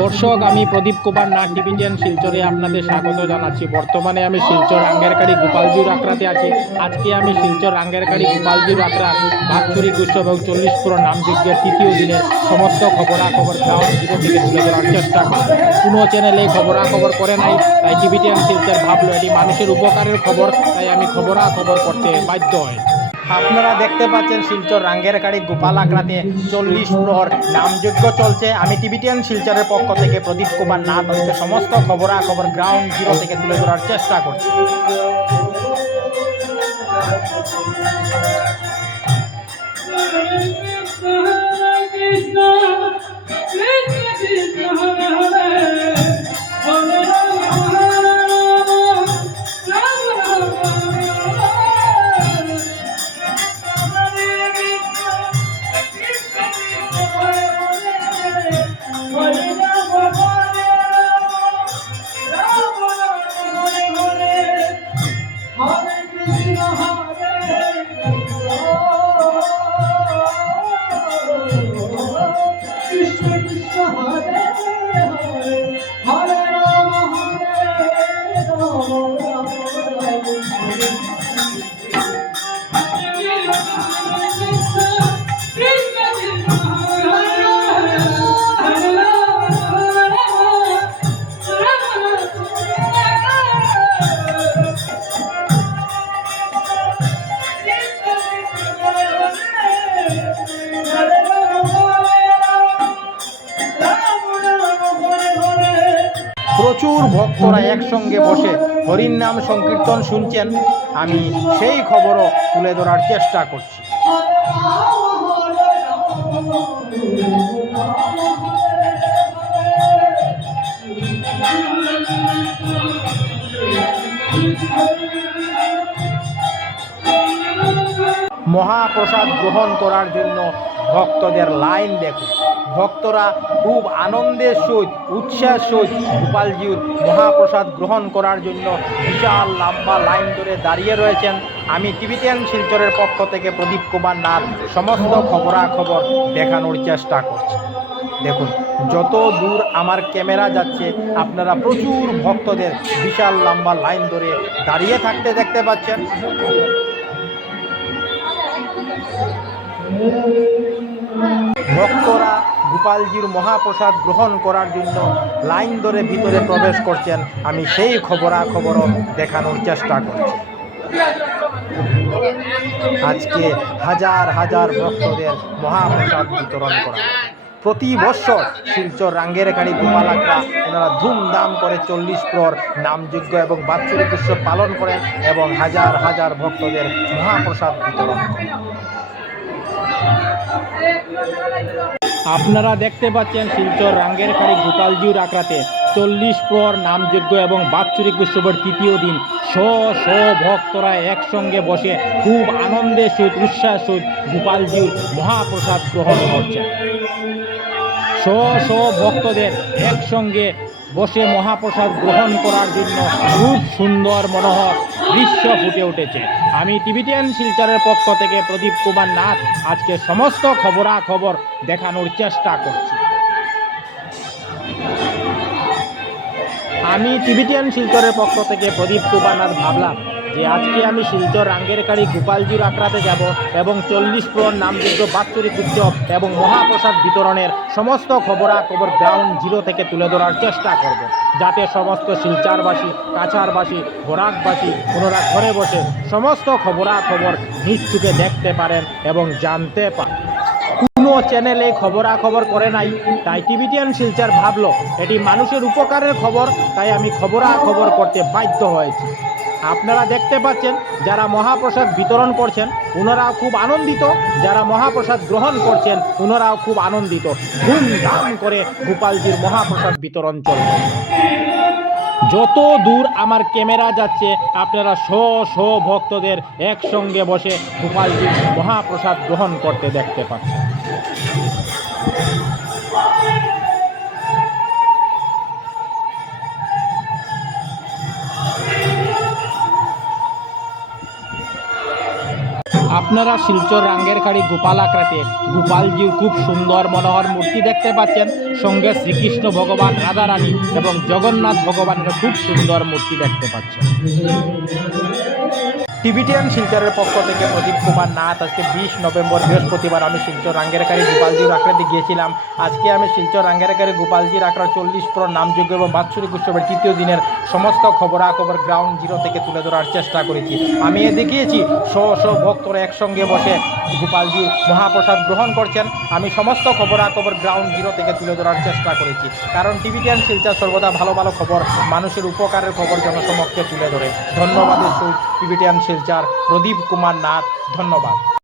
দর্শক, আমি প্রদীপ কুমার, নাট ডিভিশন, শিলচরে আপনাদের স্বাগত জানাচ্ছি। বর্তমানে আমি শিলচর রাঙ্গেরকাড়ি গোপালজির আখড়াতে আছি। আজকে আমি শিলচর রাঙ্গেরকাড়ি গোপালজির আখড়া বাৎসরিক উৎসব এবং চল্লিশ পুরো নামযজ্ঞের তৃতীয় দিনের সমস্ত খবরাখবর গ্রাউন্ড জিরো থেকে তুলে ধরার চেষ্টা করি কোনো চ্যানেলে খবরাখবর করে নাই, তাই টিভিটিএন শিলচর ভাবলো এটি মানুষের উপকারের খবর, তাই আমি খবরাখবর করতে বাধ্য হই। আপনারা দেখতে পাচ্ছেন শিলচর রাঙ্গের গাড়ি গোপাল আকড়াতে চল্লিশ প্রহর নামযোগ্য চলছে। আমি টিভিটিএন শিলচরের পক্ষ থেকে প্রদীপ কুমার নাথ আজকে সমস্ত খবরাখবর গ্রাউন্ড জিরো থেকে তুলে ধরার চেষ্টা করছি। হরে প্রচুর ভক্তরা একসঙ্গে বসে হরির নাম সংকীর্তন শুনছেন। আমি সেই খবরও তুলে ধরার চেষ্টা করছি। মহাপ্রসাদ গ্রহণ করার জন্য ভক্তদের লাইন দেখুন। ভক্তরা খুব আনন্দের সহিত, উৎসাহের সহিত গোপালজির মহাপ্রসাদ গ্রহণ করার জন্য বিশাল লম্বা লাইন ধরে দাঁড়িয়ে রয়েছেন। আমি টিভিটিয়ান শিলচরের পক্ষ থেকে প্রদীপ কুমার নাথ সমস্ত খবরাখবর দেখানোর চেষ্টা করছি। দেখুন, যত দূর আমার ক্যামেরা যাচ্ছে, আপনারা প্রচুর ভক্তদের বিশাল লম্বা লাইন ধরে দাঁড়িয়ে থাকতে দেখতে পাচ্ছেন। ভক্তরা গোপালজির মহাপ্রসাদ গ্রহণ করার জন্য লাইন ধরে ভিতরে প্রবেশ করছেন। আমি সেই খবরাখবরও দেখানোর চেষ্টা করছি। আজকে হাজার হাজার ভক্তদের মহাপ্রসাদ বিতরণ করা। প্রতি বছর শিলচর রাঙ্গেরখানি গোপালাকরা ওনারা ধুমধাম করে চল্লিশ প্রহর নামযজ্ঞ এবং বাৎসরিক উৎসব পালন করেন এবং হাজার হাজার ভক্তদের মহাপ্রসাদ বিতরণ করেন। আপনারা দেখতে পাচ্ছেন শিলচর রাঙ্গের খাড়ি গোপালজির আক্রাতে। চল্লিশ পর নামযজ্ঞ এবং বাৎসরিক উৎসবের তৃতীয় দিন। শ শ ভক্তরা একসঙ্গে বসে খুব আনন্দের সহিত উৎসাহ সহিত গোপালজির মহাপ্রসাদ গ্রহণ করছেন। শ শ ভক্তদের একসঙ্গে বসে মহাপ্রসাদ গ্রহণ করার জন্য খুব সুন্দর মনোহর দৃশ্য ফুটে উঠেছে। আমি টিভিটিয়ান শিলচরের পক্ষ থেকে প্রদীপ কুমার নাথ আজকে সমস্ত খবরাখবর দেখানোর চেষ্টা করছি। আমি টিভিটিয়ান শিলচরের পক্ষ থেকে প্রদীপ কুমার নাথ ভাবলাম যে আজকে আমি শিলচর রাঙ্গেরকারী গোপালজির আখড়াতে যাব এবং চল্লিশ প্রহর নামযজ্ঞ বাৎসরিক উৎসব এবং মহাপ্রসাদ বিতরণের সমস্ত খবরাখবর গ্রাউন্ড জিরো থেকে তুলে ধরার চেষ্টা করব। যাতে সমস্ত শিলচারবাসী কাছারবাসী বরাকবাসী ওনারা ঘরে বসে সমস্ত খবরাখবর নিজ চোখে দেখতে পারেন এবং জানতে পারেন। কোনো চ্যানেলে খবরাখবর করে নাই, তাই টিভিটিয়ান শিলচার ভাবলো, এটি মানুষের উপকারের খবর, তাই আমি খবরাখবর করতে বাধ্য হয়েছি। আপনারা দেখতে পাচ্ছেন যারা মহাপ্রসাদ বিতরণ করছেন ওনারাও খুব আনন্দিত। যারা মহাপ্রসাদ গ্রহণ করছেন ওনারাও খুব আনন্দিত। ধুমধাম করে গোপালজির মহাপ্রসাদ বিতরণ চলছে। যত দূর আমার ক্যামেরা যাচ্ছে, আপনারা শ শ ভক্তদের একসঙ্গে বসে গোপালজির মহাপ্রসাদ গ্রহণ করতে দেখতে পাচ্ছেন। আপনার শিলচর রাঙ্গের খাড়ি গোপাল আক্রাতে গোপালজির খুব সুন্দর মনোহর মূর্তি দেখতে পাচ্ছেন। সঙ্গে শ্রীকৃষ্ণ ভগবান রাধারানী এবং জগন্নাথ ভগবানের খুব সুন্দর মূর্তি দেখতে পাচ্ছেন। টিভিটিএন শিলচরের পক্ষ থেকে প্রদীপ কুমার নাথ আজকে বিশ নভেম্বর বৃহস্পতিবার আমি শিলচর রাঙ্গেরকারী গোপালজির আখড়াতে গিয়েছিলাম। আজকে আমি শিলচর রাঙ্গেরকারী গোপালজির আখড়া চল্লিশ প্রো নামযোগ্য এবং বাৎসরিক উৎসবের তৃতীয় দিনের সমস্ত খবরাখবর গ্রাউন্ড জিরো থেকে তুলে ধরার চেষ্টা করেছি। আমি এ দেখিয়েছি, শ শ, ভক্তরা একসঙ্গে বসে গোপালজি মহাপ্রসাদ গ্রহণ করছেন। আমি সমস্ত খবরাখবর গ্রাউন্ড জিরো থেকে তুলে ধরার চেষ্টা করেছি। কারণ টিভিটিএন শিলচর সর্বদা ভালো ভালো খবর, মানুষের উপকারের খবর জনসমক্ষে তুলে ধরে। ধন্যবাদের সহিত টিভিটিএন শিলচর প্রদীপ কুমার নাথ ধন্যবাদ।